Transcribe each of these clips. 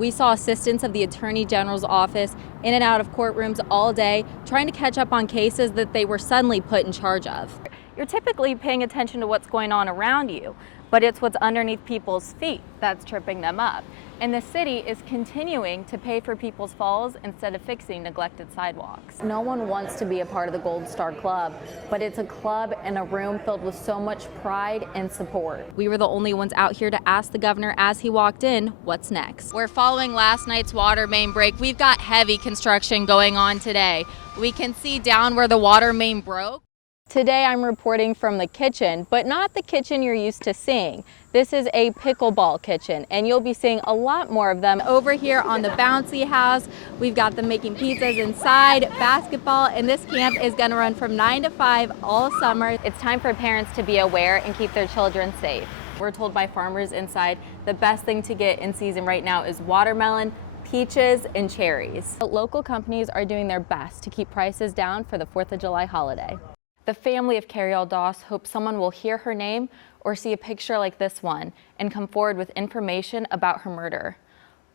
We saw assistants of the Attorney General's office in and out of courtrooms all day, trying to catch up on cases that they were suddenly put in charge of. You're typically paying attention to what's going on around you, but it's what's underneath people's feet that's tripping them up. And the city is continuing to pay for people's falls instead of fixing neglected sidewalks. No one wants to be a part of the Gold Star Club, but it's a club and a room filled with so much pride and support. We were the only ones out here to ask the governor as he walked in, what's next? We're following last night's water main break. We've got heavy construction going on today. We can see down where the water main broke. Today I'm reporting from the kitchen, but not the kitchen you're used to seeing. This is a pickleball kitchen, and you'll be seeing a lot more of them over here on the bouncy house. We've got them making pizzas inside, basketball, and this camp is gonna run from 9 to 5 all summer. It's time for parents to be aware and keep their children safe. We're told by farmers inside the best thing to get in season right now is watermelon, peaches, and cherries. Local companies are doing their best to keep prices down for the 4th of July holiday. The family of Carriel Doss hopes someone will hear her name or see a picture like this one and come forward with information about her murder.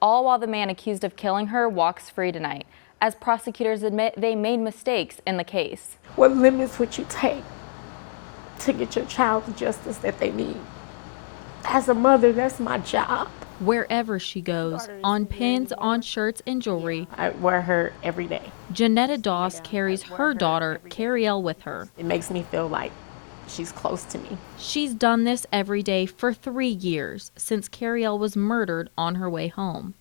All while the man accused of killing her walks free tonight, as prosecutors admit they made mistakes in the case. What limits would you take to get your child the justice that they need? As a mother, that's my job. Wherever she goes, on pins, on shirts, and jewelry, I wear her every day. Janetta Doss carries her daughter, Carriel, with her. It makes me feel like she's close to me. She's done this every day for 3 years, since Carriel was murdered on her way home.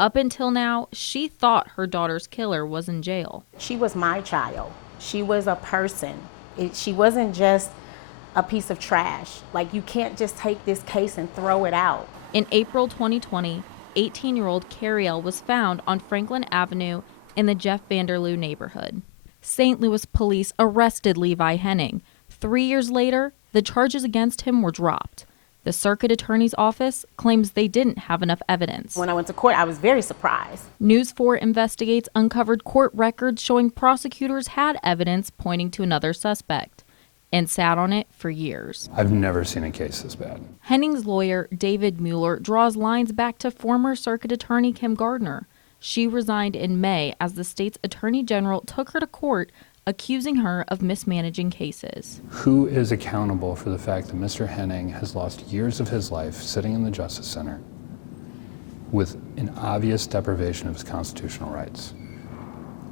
Up until now, she thought her daughter's killer was in jail. She was my child. She was a person. She wasn't just a piece of trash. Like, you can't just take this case and throw it out. In April 2020, 18-year-old Carriel was found on Franklin Avenue in the Jeff Vanderloo neighborhood. St. Louis police arrested Levi Henning. 3 years later, the charges against him were dropped. The circuit attorney's office claims they didn't have enough evidence. When I went to court, I was very surprised. News 4 Investigates uncovered court records showing prosecutors had evidence pointing to another suspect and sat on it for years. I've never seen a case this bad. Henning's lawyer, David Mueller, draws lines back to former circuit attorney Kim Gardner. She resigned in May as the state's attorney general took her to court, accusing her of mismanaging cases. Who is accountable for the fact that Mr. Henning has lost years of his life sitting in the Justice Center with an obvious deprivation of his constitutional rights?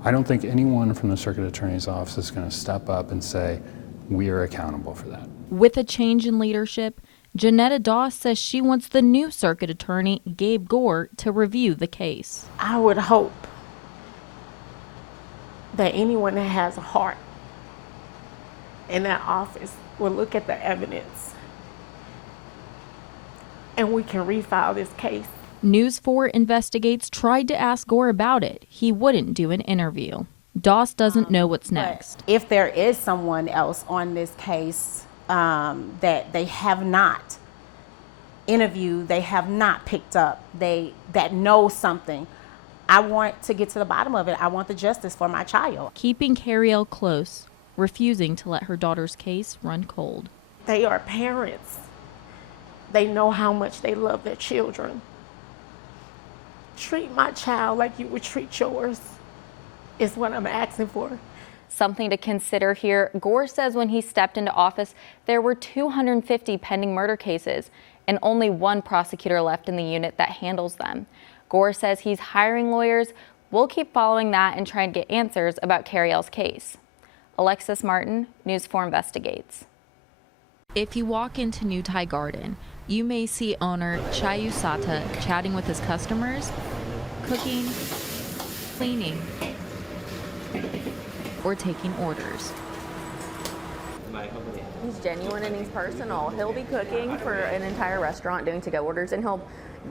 I don't think anyone from the circuit attorney's office is going to step up and say, we are accountable for that. With a change in leadership, Janetta Doss says she wants the new circuit attorney, Gabe Gore, to review the case. I would hope that anyone that has a heart in that office will look at the evidence and we can refile this case. News 4 Investigates tried to ask Gore about it. He wouldn't do an interview. Doss doesn't know what's next. If there is someone else on this case that they have not interviewed, they have not picked up, that know something, I want to get to the bottom of it. I want the justice for my child. Keeping Carriel close, refusing to let her daughter's case run cold. They are parents. They know how much they love their children. Treat my child like you would treat yours is what I'm asking for. Something to consider here. Gore says when he stepped into office, there were 250 pending murder cases and only one prosecutor left in the unit that handles them. Gore says he's hiring lawyers. We'll keep following that and try to get answers about Carriel's case. Alexis Martin, News 4 Investigates. If you walk into New Thai Garden, you may see owner Chayu Sata chatting with his customers, cooking, cleaning, or taking orders. He's genuine and he's personal. He'll be cooking for an entire restaurant, doing to-go orders, and he'll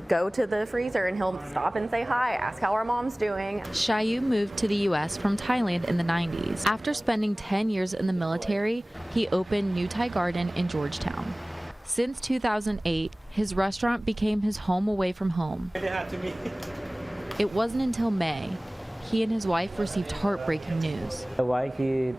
go to the freezer and he'll stop and say hi, ask how our mom's doing. Chayu moved to the U.S. from Thailand in the 90s. After spending 10 years in the military, he opened New Thai Garden in Georgetown. Since 2008, his restaurant became his home away from home. It wasn't until May he and his wife received heartbreaking news. Why she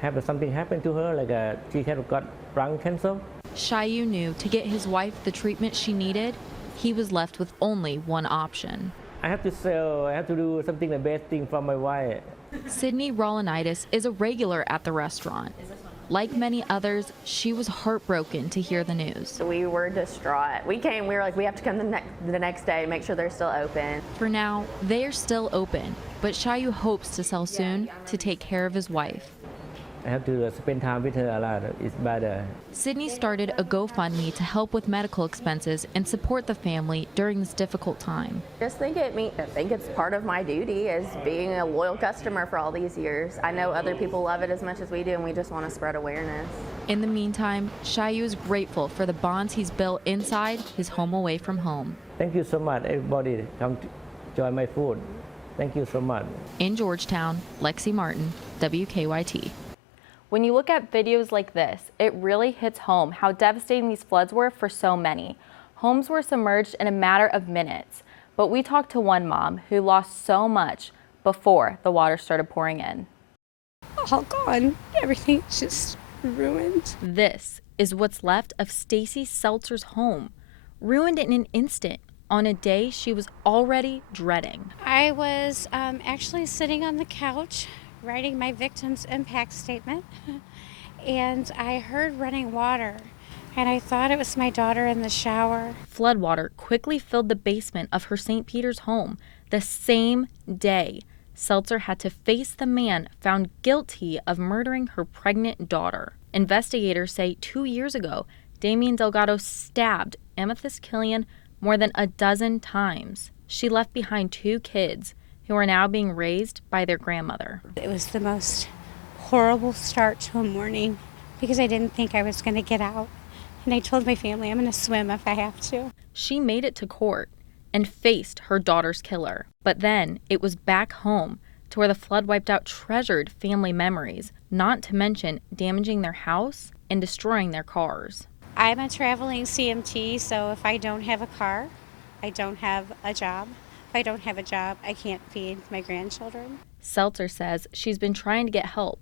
had something happen to her, like she had got lung cancer. Chayu knew to get his wife the treatment she needed, he was left with only one option. I have to sell. I have to do something the best thing for my wife. Sydney Rollinitis is a regular at the restaurant. Like many others, she was heartbroken to hear the news. We were distraught. We were like, we have to come the next day to make sure they're still open. For now, they are still open, but Shayu hopes to sell soon to take care of his wife. I have to spend time with her a lot. It's better. Sydney started a GoFundMe to help with medical expenses and support the family during this difficult time. I think it's part of my duty as being a loyal customer for all these years. I know other people love it as much as we do, and we just want to spread awareness. In the meantime, Shayu is grateful for the bonds he's built inside his home away from home. Thank you so much, everybody. Come to enjoy my food. Thank you so much. In Georgetown, Lexi Martin, WKYT. When you look at videos like this, it really hits home how devastating these floods were for so many. Homes were submerged in a matter of minutes, but we talked to one mom who lost so much before the water started pouring in. All gone. Everything's just ruined. This is what's left of Stacy Seltzer's home, ruined in an instant on a day she was already dreading. I was actually sitting on the couch writing my victim's impact statement, and I heard running water, and I thought it was my daughter in the shower. Floodwater quickly filled the basement of her St. Peter's home the same day Seltzer had to face the man found guilty of murdering her pregnant daughter. Investigators say 2 years ago, Damien Delgado stabbed Amethyst Killian more than a dozen times. She left behind 2 kids who are now being raised by their grandmother. It was the most horrible start to a morning because I didn't think I was going to get out. And I told my family I'm going to swim if I have to. She made it to court and faced her daughter's killer. But then it was back home to where the flood wiped out treasured family memories, not to mention damaging their house and destroying their cars. I'm a traveling CMT, so if I don't have a car, I don't have a job. If I don't have a job, I can't feed my grandchildren. Seltzer says she's been trying to get help,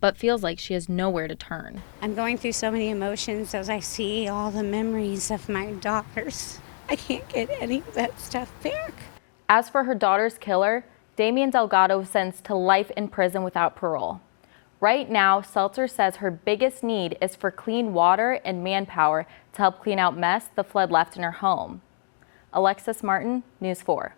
but feels like she has nowhere to turn. I'm going through so many emotions as I see all the memories of my daughters. I can't get any of that stuff back. As for her daughter's killer, Damien Delgado was sentenced to life in prison without parole. Right now, Seltzer says her biggest need is for clean water and manpower to help clean out mess the flood left in her home. Alexis Martin, News 4.